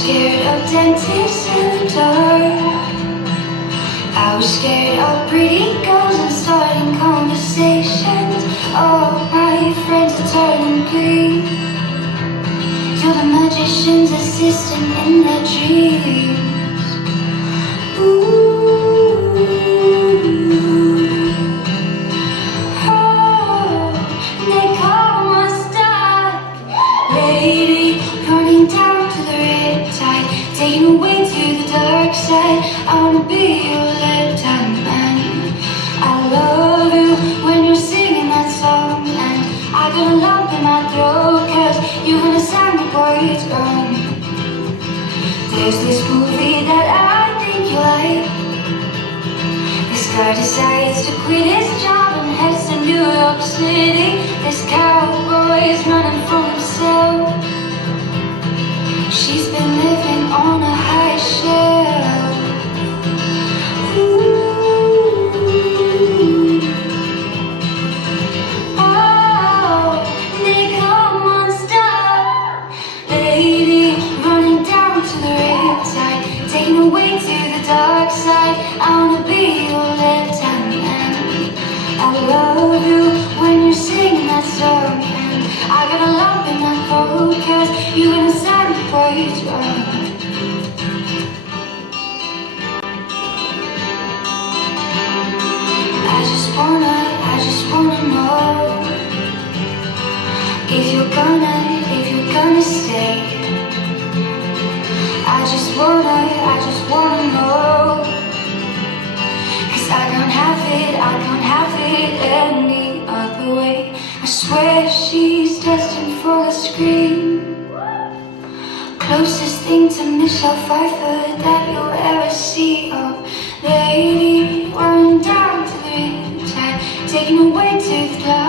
scared of dentists in the dark. I was scared of pretty girls and starting conversations. All my friends are turning green. You're the magician's assistant in their dreams. Ooh. Oh, they call my star lady, running down to the riptide, taken away to the dark side. I wanna be your lifetime man. I love you when you're singing that song, and I got a lump in my throat, cause you're gonna sound the words wrong. There's this movie that I think you like. This guy decides to quit his job and heads to New York City. This cowboy is running from himself. She's been living on a high shelf. Ooh. Oh, they call Monster Lady, running down to the riptide, taken away to the dark side. I wanna be your lifetime man. I love you when you're singing that song, and I got a lump in my throat, cause you're gonna sound the words wrong. I just wanna know if you're gonna stay. I just wanna know, cause I can't have it any other way. I swear she's destined for the screen. Closest thing to Michelle Pfeiffer that you'll ever see. Oh, lady, running down to the riptide, taken away to the